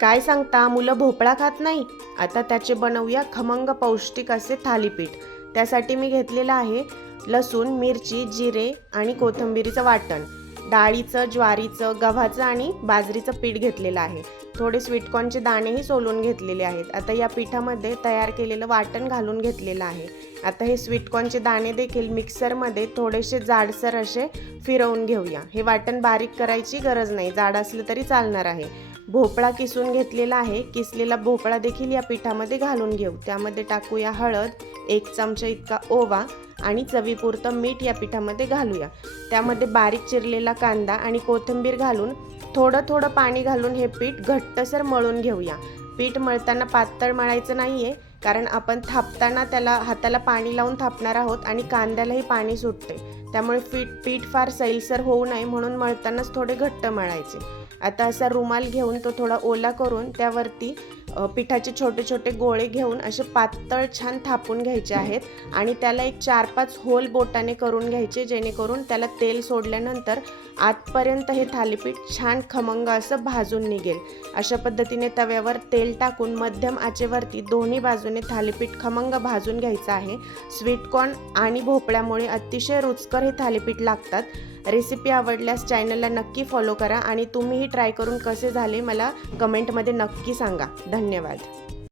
काय सांगता, मुलं भोपळा खात नाही? आता त्याचे बनवूया खमंग पौष्टिक असे थालीपीठ. त्यासाठी मी घेतलेलं आहे लसूण, मिरची, जिरे आणि कोथिंबीरीचं वाटण, डाळीचं, ज्वारीचं, गव्हाचं आणि बाजरीचं पीठ घेतलेलं आहे. थोडे स्वीटकॉर्नचे दाणेही सोलून घेतलेले आहेत. आता या पिठामध्ये तयार केलेलं वाटण घालून घेतलेलं आहे. आता हे स्वीटकॉर्नचे दाणे देखील मिक्सरमध्ये थोडेसे जाडसर असे फिरवून घेऊया. हे वाटण बारीक करायची गरज नाही, जाड असलं तरी चालणार आहे. भोपळा किसून घेतलेला आहे. किसलेला भोपळा देखील या पिठामध्ये घालून घेऊ. त्यामध्ये टाकूया हळद, 1 चमचा इतका ओवा आणि चवीपुरतं मीठ या पिठामध्ये घालूया. त्यामध्ये बारीक चिरलेला कांदा आणि कोथिंबीर घालून थोडं थोडं पाणी घालून हे पीठ घट्टसर मळून घेऊया. पीठ मळताना पातळ मळायचं नाही आहे, कारण आपण थापताना त्याला हाताला पाणी लावून थापणार आहोत आणि कांद्यालाही पाणी सुटते. त्यामुळे पीठ फार सैलसर होऊ नये म्हणून मळतानाच थोडे घट्ट मळायचे. आता असा रुमाल घेऊन तो थोडा ओला करून त्यावरती पिठाचे छोटे छोटे गोळे घेऊन असे पातळ छान थापून घ्यायचे आहेत आणि त्याला एक 4-5 होल बोटाने करून घ्यायचे, जेणेकरून त्याला तेल सोडल्यानंतर आतपर्यंत हे थालीपीठ छान खमंग असं भाजून निघेल. अशा पद्धतीने तव्यावर तेल टाकून मध्यम आचेवरती दोन्ही बाजूने थालीपीठ खमंग भाजून घ्यायचं आहे. स्वीटकॉर्न आणि भोपळ्यामुळे अतिशय रुचकर हे थालीपीठ लागतात. रेसिपी आवडल्यास चॅनलला नक्की फॉलो करा आणि तुम्हीही ट्राय करून कसे झाले मला कमेंटमध्ये नक्की सांगा. धन्यवाद.